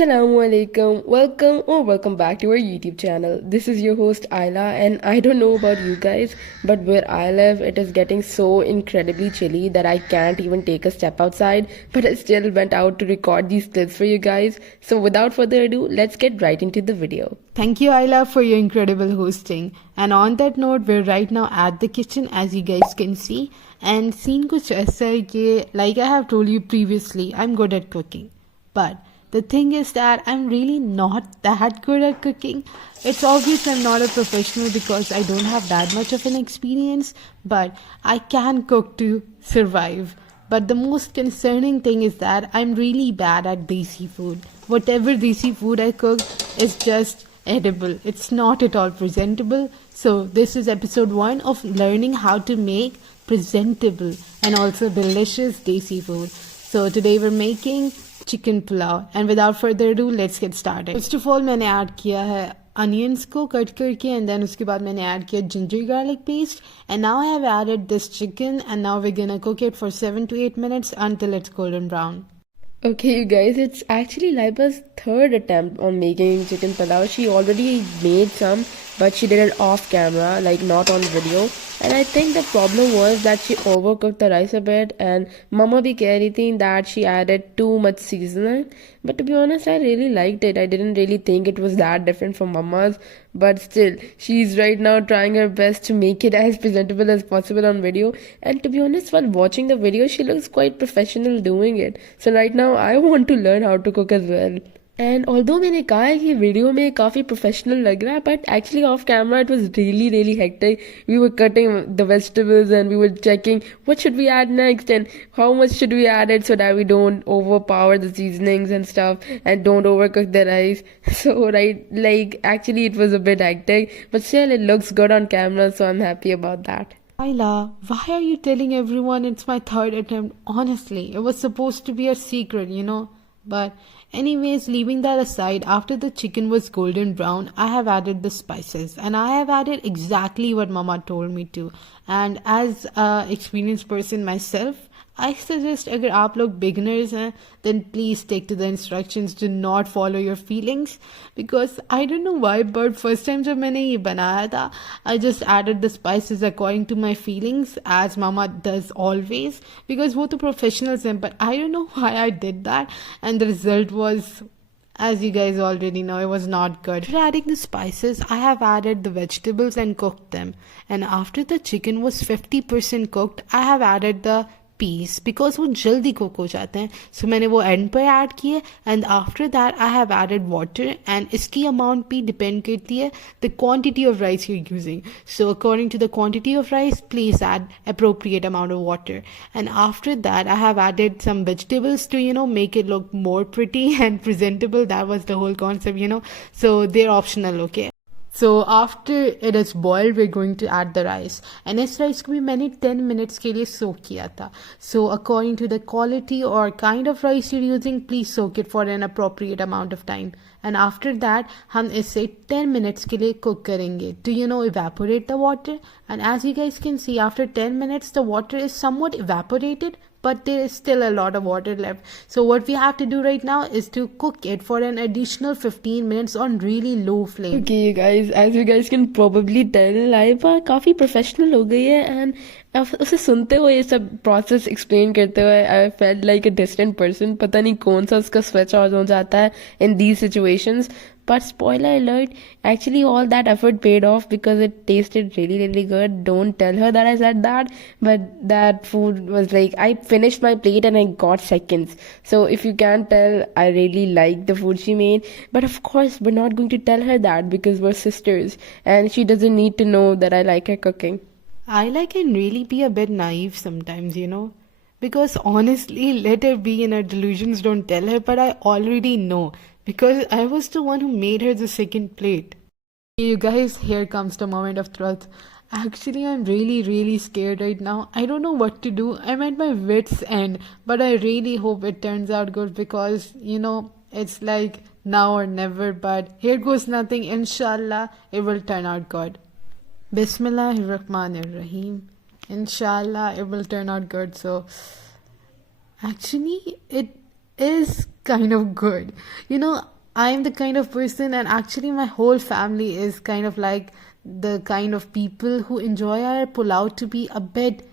Assalamu alaikum. Welcome back to our YouTube channel. This is your host Ayla, and I don't know about you guys, but where I live it is getting so incredibly chilly that I can't even take a step outside, but I still went out to record these clips for you guys. So without further ado, let's get right into the video. Thank you, Ayla, for your incredible hosting. And on that note, we're right now at the kitchen, as you guys can see. And scene kuch aisa hai ki, like I have told you previously, I'm good at cooking. But the thing is that I'm really not that good at cooking. It's obvious I'm not a professional because I don't have that much of an experience, but I can cook to survive. But the most concerning thing is that I'm really bad at desi food. Whatever desi food I cook is just edible. It's not at all presentable. So this is episode 1 of learning how to make presentable and also delicious desi food. So today we're making chicken pulao, and without further ado, let's get started. First of all, मैंने add किया है onions को cut करके, and then उसके बाद मैंने add किया ginger garlic paste, and now I have added this chicken, and now we're gonna cook it for 7 to 8 minutes until it's golden brown. Okay, you guys, it's actually Laiba's third attempt on making chicken pulao. She already made some, but she did it off camera, like not on video. And I think the problem was that she overcooked the rice a bit, and Mama bhi keh rahi thi that she added too much seasoning. But to be honest, I really liked it. I didn't really think it was that different from Mama's, but still, she's right now trying her best to make it as presentable as possible on video. And to be honest, while watching the video, she looks quite professional doing it. So right now, I want to learn how to cook as well. And although मैंने कहा है कि video में काफ़ी professional लग रहा है, but actually off camera it was really hectic. We were cutting the vegetables and we were checking what should we add next and how much should we add it so that we don't overpower the seasonings and stuff and don't overcook the rice. So right, like actually it was a bit hectic, but still it looks good on camera, so I'm happy about that. Ayla, why are you telling everyone it's my third attempt? Honestly, it was supposed to be a secret, you know. But anyways, leaving that aside, after the chicken was golden brown, I have added the spices, and I have added exactly what Mama told me to. And as an experienced person myself, I suggest अगर आप लोग beginners हैं, then please stick to the instructions. Do not follow your feelings, because I don't know why, but first time जब मैंने ये बनाया था, I just added the spices according to my feelings, as Mama does always, because वो तो professionals हैं, but I don't know why I did that, and the result was, as you guys already know, it was not good. After adding the spices, I have added the vegetables and cooked them. And after the chicken was 50% cooked, I have added the peas because वो जल्दी cook हो जाते हैं. So मैंने वो and पर add किए, and after that I have added water, and इसकी amount भी depend करती है the quantity of rice you're using. So according to the quantity of rice, please add appropriate amount of water. And after that I have added some vegetables to, you know, make it look more pretty and presentable. That was the whole concept, you know. So they're optional, okay. So after it is boiled, we're going to add the rice. And इस rice को भी मैंने 10 minutes के लिए soak किया था. So according to the quality or kind of rice you're using, please soak it for an appropriate amount of time. And after that, हम इसे 10 minutes के लिए cook करेंगे to, you know, evaporate the water. And as you guys can see, after 10 minutes, the water is somewhat evaporated, but there is still a lot of water left. So what we have to do right now is to cook it for an additional 15 minutes on really low flame. Okay guys, as you guys can probably tell, Laiba काफ़ी professional हो गई है, and उसे सुनते हुए ये सब process explain करते हुए I felt like a distant person. पता नहीं कौन सा उसका switch on हो जाता है in these situations. But spoiler alert, actually all that effort paid off because it tasted really good. Don't tell her that I said that, but that food was like, I finished my plate and I got seconds. So if you can't tell, I really liked the food she made. But of course, we're not going to tell her that because we're sisters and she doesn't need to know that I like her cooking. Ayla can really be a bit naive sometimes, you know. Because honestly, let her be in her delusions, don't tell her, but I already know. Because I was the one who made her the second plate. You guys, here comes the moment of truth. Actually, I'm really scared right now. I don't know what to do. I'm at my wit's end. But I really hope it turns out good because, you know, it's like now or never. But here goes nothing. Inshallah, it will turn out good. Bismillahirrahmanirrahim. Inshallah, it will turn out good. So, actually, is kind of good. You know, I'm the kind of person, and actually, my whole family is kind of like the kind of people who enjoy our pulao to be a bit,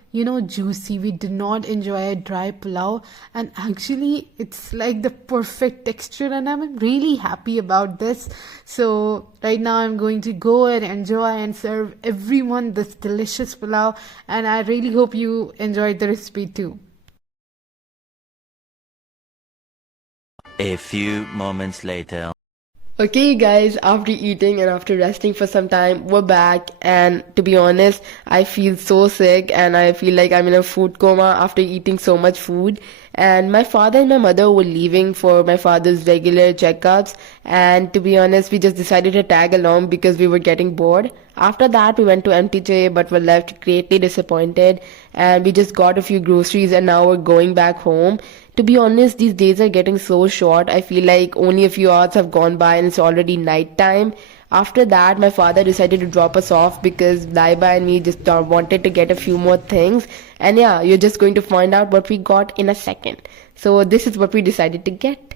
juicy. We do not enjoy a dry pulao, and actually, it's like the perfect texture, and I'm really happy about this. So, right now, I'm going to go and enjoy and serve everyone this delicious pulao, and I really hope you enjoyed the recipe too. A few moments later. Okay, guys, after eating and after resting for some time, we're back. And to be honest, I feel so sick and I feel like I'm in a food coma after eating so much food. And my father and my mother were leaving for my father's regular checkups. And to be honest, we just decided to tag along because we were getting bored. After that, we went to MTJ, but were left greatly disappointed. And we just got a few groceries and now we're going back home. To be honest, these days are getting so short. I feel like only a few hours have gone by and it's already night time. After that, my father decided to drop us off because Laiba and me just wanted to get a few more things. And yeah, you're just going to find out what we got in a second. So this is what we decided to get.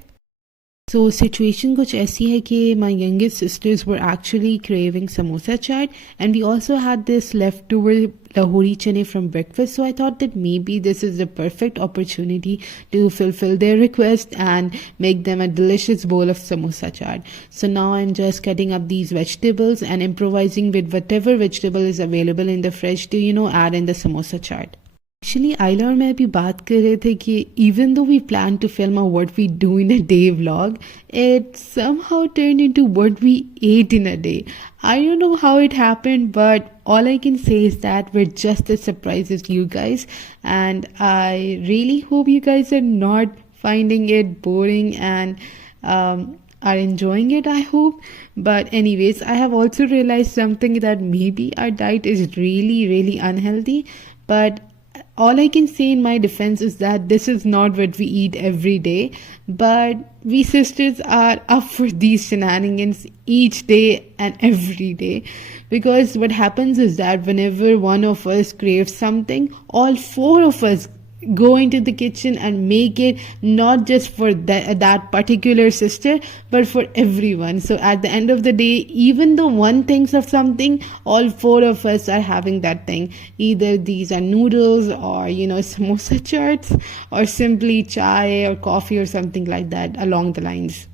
So situation कुछ ऐसी है कि my youngest sisters were actually craving samosa chaat, and we also had this leftover Lahori chane from breakfast. So I thought that maybe this is the perfect opportunity to fulfill their request and make them a delicious bowl of samosa chaat. So now I'm just cutting up these vegetables and improvising with whatever vegetable is available in the fridge to add in the samosa chaat. Actually, Ayla और मैं अभी बात कर रहे थे कि even though we plan to film a what we do in a day vlog, it somehow turned into what we ate in a day. I don't know how it happened, but all I can say is that we're just as surprised as you guys, and I really hope you guys are not finding it boring and are enjoying it, I hope. But anyways, I have also realized something, that maybe our diet is really, really unhealthy, but all I can say in my defense is that this is not what we eat every day, but we sisters are up for these shenanigans each day and every day. Because what happens is that whenever one of us craves something, all four of us go into the kitchen and make it, not just for that particular sister, but for everyone. So at the end of the day, even though one thinks of something, all four of us are having that thing. Either these are noodles or samosa charts, or simply chai or coffee or something like that along the lines.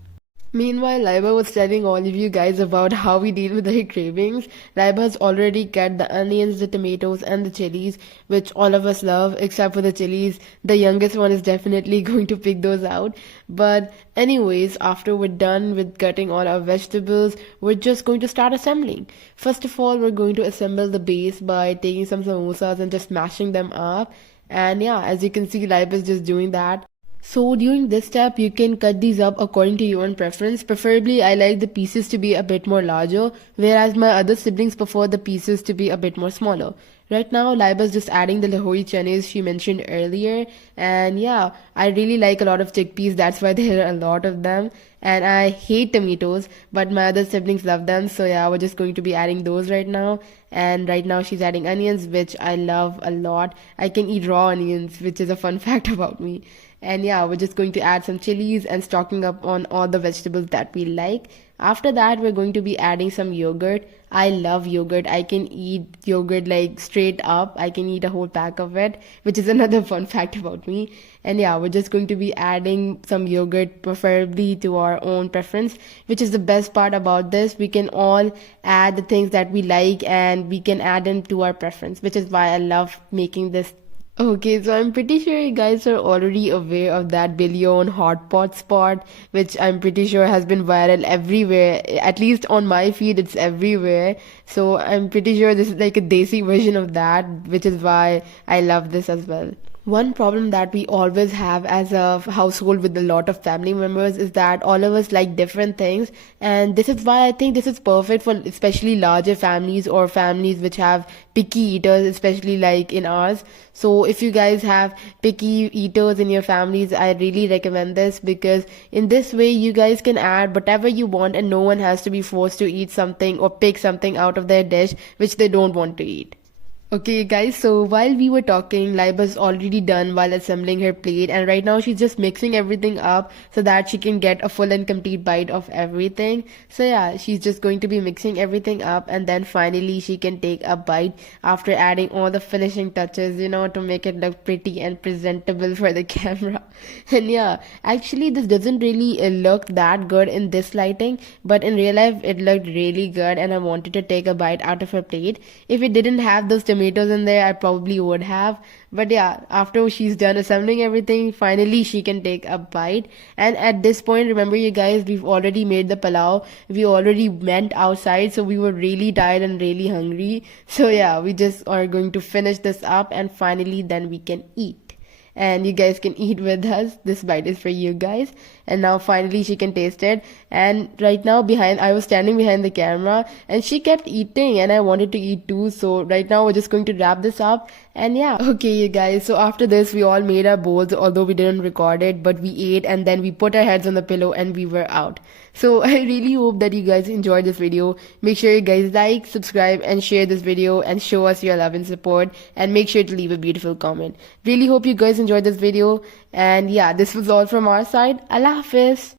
Meanwhile, Laiba was telling all of you guys about how we deal with her cravings. Laiba has already cut the onions, the tomatoes, and the chilies, which all of us love, except for the chilies. The youngest one is definitely going to pick those out. But anyways, after we're done with cutting all our vegetables, we're just going to start assembling. First of all, we're going to assemble the base by taking some samosas and just mashing them up. And yeah, as you can see, Laiba is just doing that. So during this step, you can cut these up according to your own preference. Preferably, I like the pieces to be a bit more larger, whereas my other siblings prefer the pieces to be a bit more smaller. Right now, Laiba's just adding the Lahori chanes she mentioned earlier. And yeah, I really like a lot of chickpeas. That's why there are a lot of them. And I hate tomatoes, but my other siblings love them. So yeah, we're just going to be adding those right now. And right now she's adding onions, which I love a lot. I can eat raw onions, which is a fun fact about me. And yeah, we're just going to add some chilies and stocking up on all the vegetables that we like. After that, we're going to be adding some yogurt. I love yogurt. I can eat yogurt like straight up. I can eat a whole pack of it, which is another fun fact about me. And yeah, we're just going to be adding some yogurt, preferably to our own preference, which is the best part about this. We can all add the things that we like and we can add them to our preference, which is why I love making this. Okay, so I'm pretty sure you guys are already aware of that Billion hot pot spot, which I'm pretty sure has been viral everywhere. At least on my feed, it's everywhere. So I'm pretty sure this is like a desi version of that, which is why I love this as well. One problem that we always have as a household with a lot of family members is that all of us like different things, and this is why I think this is perfect for especially larger families or families which have picky eaters, especially like in ours. So if you guys have picky eaters in your families, I really recommend this, because in this way you guys can add whatever you want and no one has to be forced to eat something or pick something out of their dish which they don't want to eat. Okay guys, so while we were talking, Laiba's already done while assembling her plate, and right now she's just mixing everything up so that she can get a full and complete bite of everything. So yeah, she's just going to be mixing everything up, and then finally she can take a bite after adding all the finishing touches, to make it look pretty and presentable for the camera. And yeah, actually this doesn't really look that good in this lighting, but in real life it looked really good, and I wanted to take a bite out of her plate. If it didn't have those tomatoes in there, I probably would have. But yeah, after she's done assembling everything, finally she can take a bite. And at this point, remember you guys, we've already made the palau. We already went outside, so we were really tired and really hungry. So yeah, we just are going to finish this up, and finally then we can eat. And you guys can eat with us. This bite is for you guys. And now finally she can taste it. And right now I was standing behind the camera, and she kept eating, and I wanted to eat too. So right now we're just going to wrap this up. And yeah, okay you guys, so after this we all made our bowls, although we didn't record it, but we ate, and then we put our heads on the pillow and we were out. So I really hope that you guys enjoyed this video. Make sure you guys like, subscribe, and share this video, and show us your love and support, and make sure to leave a beautiful comment. Really hope you guys enjoyed this video. And yeah, this was all from our side. Allah Hafiz.